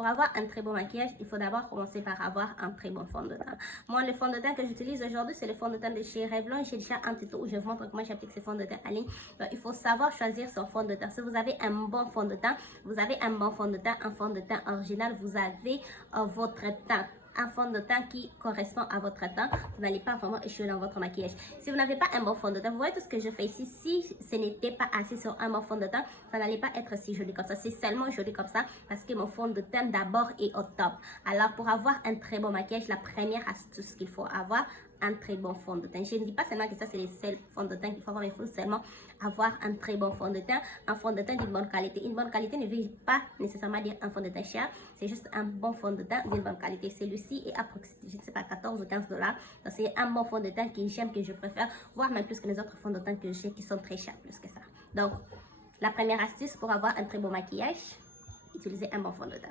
Pour avoir un très bon maquillage, il faut d'abord commencer par avoir un très bon fond de teint. Moi, le fond de teint que j'utilise aujourd'hui, c'est le fond de teint de chez Revlon. J'ai déjà un tuto où je vous montre comment j'applique ce fond de teint en ligne. Donc, il faut savoir choisir son fond de teint. Si vous avez un bon fond de teint, vous avez un bon fond de teint, un fond de teint original, vous avez votre teint. Un fond de teint qui correspond à votre teint, vous n'allez pas vraiment échouer dans votre maquillage. Si vous n'avez pas un bon fond de teint, vous voyez tout ce que je fais ici, si ce n'était pas assez sur un bon fond de teint, ça n'allait pas être si joli comme ça. C'est seulement joli comme ça parce que mon fond de teint d'abord est au top. Alors pour avoir un très bon maquillage, la première astuce qu'il faut avoir, un très bon fond de teint. Je ne dis pas seulement que ça c'est le seul fond de teint qu'il faut avoir, il faut seulement avoir un très bon fond de teint, un fond de teint d'une bonne qualité. Une bonne qualité ne veut pas nécessairement dire un fond de teint cher, c'est juste un bon fond de teint d'une bonne qualité. Celui-ci est approximativement, je ne sais pas, 14 ou 15 $. Donc c'est un bon fond de teint que j'aime, que je préfère, voire même plus que les autres fonds de teint que j'ai qui sont très chers plus que ça. Donc la première astuce pour avoir un très bon maquillage, utilisez un bon fond de teint.